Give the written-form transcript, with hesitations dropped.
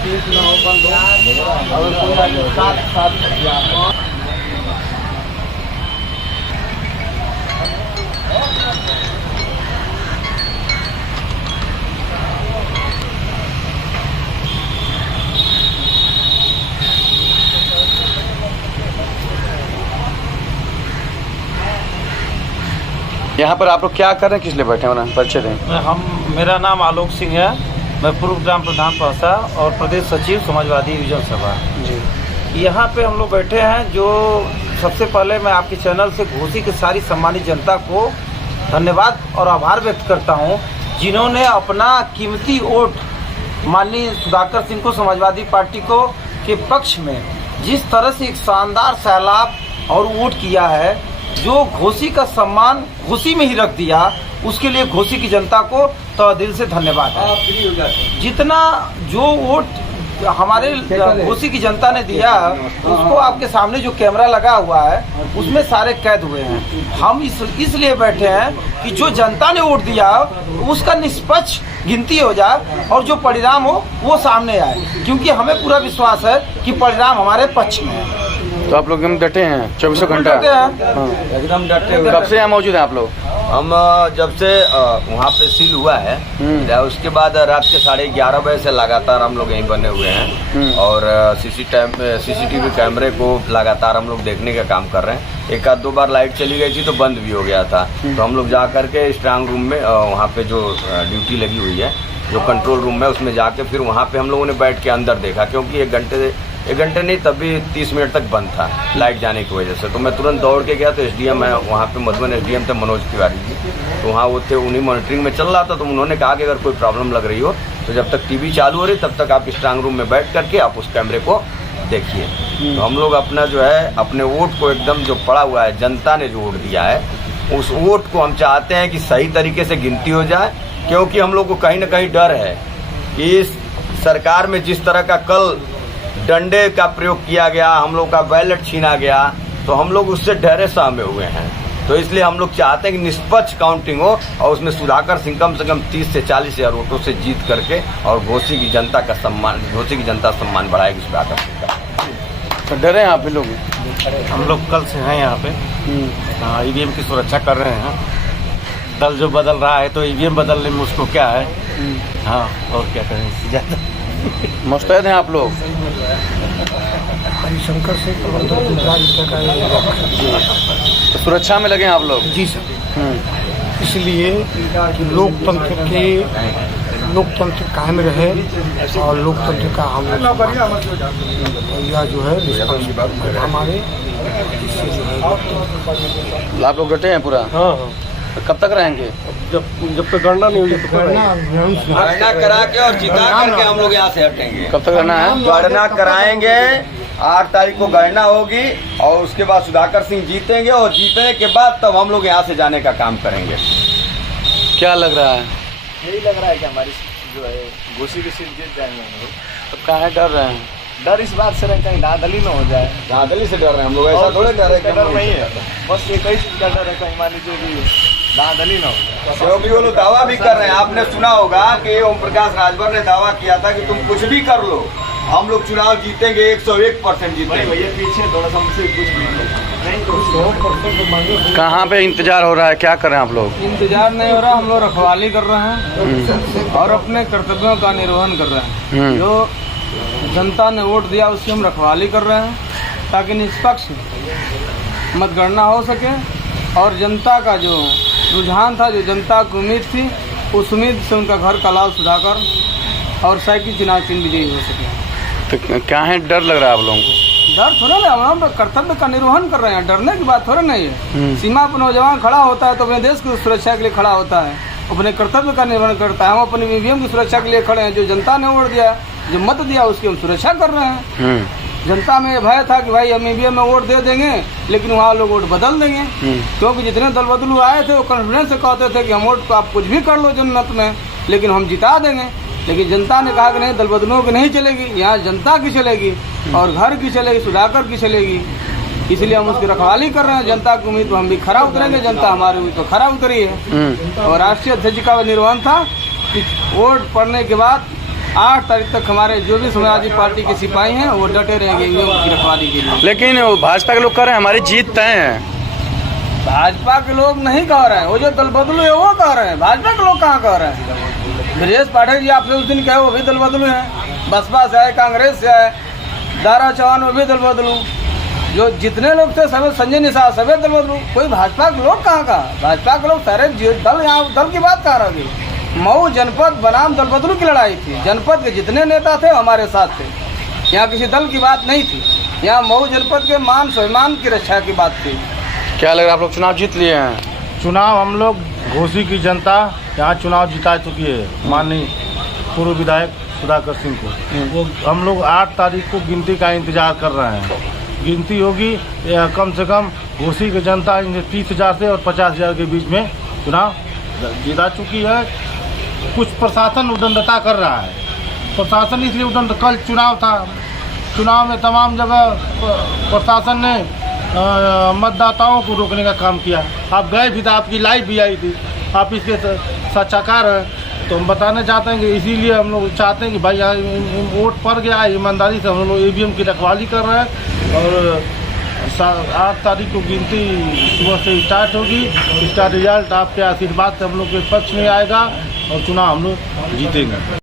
यहाँ पर आप लोग क्या कर रहे हैं, किस लिए बैठे हैं, परिचय दें। मेरा नाम आलोक सिंह है। मैं पूर्व ग्राम प्रधान पासा और प्रदेश सचिव समाजवादी युवजन सभा जी। यहाँ पे हम लोग बैठे हैं। जो सबसे पहले मैं आपके चैनल से घोसी की सारी सम्मानित जनता को धन्यवाद और आभार व्यक्त करता हूँ, जिन्होंने अपना कीमती वोट माननीय सुधाकर सिंह को, समाजवादी पार्टी को के पक्ष में जिस तरह से एक शानदार सैलाब और वोट किया है, जो घोसी का सम्मान घोसी में ही रख दिया, उसके लिए घोसी की जनता को तो दिल से धन्यवाद है। जितना जो वोट हमारे घोसी की जनता ने दिया, उसको आपके सामने जो कैमरा लगा हुआ है उसमें सारे कैद हुए हैं। हम इसलिए बैठे हैं कि जो जनता ने वोट दिया उसका निष्पक्ष गिनती हो जाए और जो परिणाम हो वो सामने आए, क्योंकि हमें पूरा विश्वास है कि परिणाम हमारे पक्ष में है। तो आप लोग एकदम डटे हैं, 24 घंटा एकदम डटे हुए। कब से यहाँ मौजूद हैं आप लोग? हम जब से वहाँ पे सील हुआ है, उसके बाद रात के 11:30 बजे से लगातार हम लोग यहीं बने हुए हैं और सीसीटीवी कैमरे को लगातार हम लोग देखने का काम कर रहे हैं। एक आध दो बार लाइट चली गई थी तो बंद भी हो गया था, तो हम लोग जा करके स्ट्रांग रूम में वहाँ पे जो ड्यूटी लगी हुई है, जो कंट्रोल रूम है, उसमें जाके फिर वहाँ पे हम लोगों ने बैठ के अंदर देखा, क्योंकि एक घंटे नहीं तब भी 30 मिनट तक बंद था लाइट जाने की वजह से। तो मैं तुरंत दौड़ के गया, तो एसडीएम है वहाँ पे, मधुबन एसडीएम थे मनोज तिवारी जी, तो वहाँ वो थे, उन्हीं मॉनिटरिंग में चल रहा था। तो उन्होंने कहा कि अगर कोई प्रॉब्लम लग रही हो तो जब तक टीवी चालू हो रही तब तक आप स्ट्रांग रूम में बैठ करके आप उस कैमरे को देखिए। तो हम लोग अपना जो है अपने वोट को एकदम जो पड़ा हुआ है, जनता ने जो वोट दिया है, उस वोट को हम चाहते हैं कि सही तरीके से गिनती हो जाए, क्योंकि हम लोग को कहीं ना कहीं डर है कि इस सरकार में जिस तरह का कल डंडे का प्रयोग किया गया, हम लोग का बैलेट छीना गया, तो हम लोग उससे डरे सहमे हुए हैं। तो इसलिए हम लोग चाहते हैं कि निष्पक्ष काउंटिंग हो और उसमें सुधाकर सिंह कम से कम 30 से 40 हज़ार वोटों से जीत करके और घोसी की जनता का सम्मान, घोसी की जनता सम्मान बढ़ाएगी सुधाकर सिंह का। तो डरे हैं आप लोग? हम लोग कल से हैं यहाँ पे, ईवीएम की सुरक्षा कर रहे हैं। दल जो बदल रहा है तो ईवीएम बदलने में उसको क्या है, हाँ और क्या करें, इससे ज़्यादा मुस्तैद हैं आप लोग? हरिशंकर से तो सुरक्षा में लगे हैं आप लोग? जी सर, इसलिए कि लोकतंत्र कायम रहे और लोकतंत्र का हम भैया जो है हमारे। आप लोग डटे हैं पूरा? हाँ, तो कब तक रहेंगे? जब तक गणना नहीं हुई तो गणना करा के और जिता करके हम लोग यहाँ से हटेंगे। कब तक रहना है? गणना कराएंगे, 8 तारीख को गणना होगी और उसके बाद सुधाकर सिंह जीतेंगे और जीतने के बाद तब हम लोग यहाँ से जाने का काम करेंगे। क्या लग रहा है? यही लग रहा है कि हमारी जो है घोसी की सीट जीत जाएंगे हम लोग। तो काहे डर रहे हैं? डर इस बात से रहे कहीं धांधली न हो जाए। धांधली से डर रहे हैं हम लोग, ऐसा थोड़े डर है। डर नहीं है, बस एक ही चीज का डर है, कहीं मान लीजिए कि धांधली न हो जाए। क्योंकि वो लोग दावा भी कर रहे हैं, आपने सुना होगा कि ओम प्रकाश राजभर ने दावा किया था कि तुम कुछ भी कर लो, हम लोग चुनाव जीतेंगे, 101% जीतेंगे। भैया पीछे थोड़ा सा मुझसे कुछ नहीं, कहाँ पे इंतजार हो रहा है, क्या कर रहे हैं आप लोग? इंतजार नहीं हो रहा, हम लोग रखवाली कर रहे हैं और अपने कर्तव्यों का निर्वहन कर रहे हैं। जो जनता ने वोट दिया उसकी हम रखवाली कर रहे हैं, ताकि निष्पक्ष मतगणना हो सके और जनता का जो रुझान था, जो जनता की उम्मीद थी, उस उम्मीद से उनका घर का लाल सुधाकर और साइकिल चुनाव चिन्ह विजयी हो सके। तो क्या है, डर लग रहा है आप लोगों को? डर थोड़ा नहीं, हम कर्तव्य का निर्वहन कर रहे हैं, डरने की बात थोड़ा नहीं है। सीमा पर नौजवान खड़ा होता है तो अपने देश की सुरक्षा के लिए खड़ा होता है, अपने कर्तव्य का निर्वहन करता है। हम अपनी ईवीएम की सुरक्षा के लिए खड़े हैं, जो जनता ने वोट दिया, जो मत दिया, उसकी हम सुरक्षा कर रहे हैं। जनता में भय था कि भाई हम ईवीएम में वोट दे देंगे, लेकिन वहाँ लोग वोट बदल देंगे, क्योंकि जितने दल बदलू आए थे वो कॉन्फिडेंस से कहते थे कि हम वोट को आप कुछ भी कर लो जनमत में, लेकिन हम जिता देंगे। लेकिन जनता ने कहा कि नहीं, दल बदलुओं की नहीं चलेगी, यहाँ जनता की चलेगी और घर की चलेगी, सुधाकर की चलेगी। इसलिए हम उसकी रखवाली कर रहे हैं। जनता की उम्मीद पर हम भी खरा उतरेंगे, जनता हमारी उम्मीद पर खरा उतरी है। और राष्ट्रीय अध्यक्ष का निर्वहन था कि वोट पड़ने के बाद 8 तारीख तक हमारे जो भी समाजवादी पार्टी के सिपाही हैं वो डटे रहेंगे ईवीएम की रखवाली के लिए। लेकिन भाजपा के लोग कह रहे हैं हमारी जीत तय है। भाजपा के लोग नहीं कह रहे हैं, वो जो दल बदलू है वो कह रहे हैं, भाजपा के लोग कहाँ कह रहे हैं। ब्रजेश पाठक जी आपसे उस दिन कहे वो भी दल बदलू हैं, बसपा से आए, कांग्रेस से आए, दारा चौहान वो भी दल बदलू, जो जितने लोग थे सब संजय निषाद सभी दल बदलू। कोई भाजपा के लोग कहाँ का, भाजपा के लोग सारे दल, यहाँ दल की बात कहाँ रह गई। मऊ जनपद बनाम दल बदलू की लड़ाई थी, जनपद के जितने नेता थे हमारे साथ थे, यहाँ किसी दल की बात नहीं थी, यहाँ मऊ जनपद के मान स्वाभिमान की रक्षा की बात थी। क्या लग रहा है आप लोग चुनाव जीत लिए हैं? चुनाव हम लोग घोसी की जनता यहाँ चुनाव जिता चुकी है माननीय पूर्व विधायक सुधाकर सिंह को। वो हम लोग 8 तारीख को गिनती का इंतजार कर रहे हैं। गिनती होगी, कम से कम घोसी की जनता 30,000 से और 50,000 के बीच में चुनाव जिता चुकी है। कुछ प्रशासन उद्दंडता कर रहा है, प्रशासन इसलिए उद्दंड, कल चुनाव था, चुनाव में तमाम जगह प्रशासन ने मतदाताओं को रोकने का काम किया। आप गए भी था, आपकी लाइव भी आई थी, आप इसके साक्षाकार हैं। तो हम बताना चाहते हैं कि इसीलिए हम लोग चाहते हैं कि भाई यहाँ वोट पड़ गया है, ईमानदारी से हम लोग ईवीएम की रखवाली कर रहे हैं। और 8 तारीख को गिनती सुबह से स्टार्ट होगी। इसका रिजल्ट आपके आशीर्वाद से हम लोग के पक्ष में आएगा और चुनाव हम लोग जीतेंगे।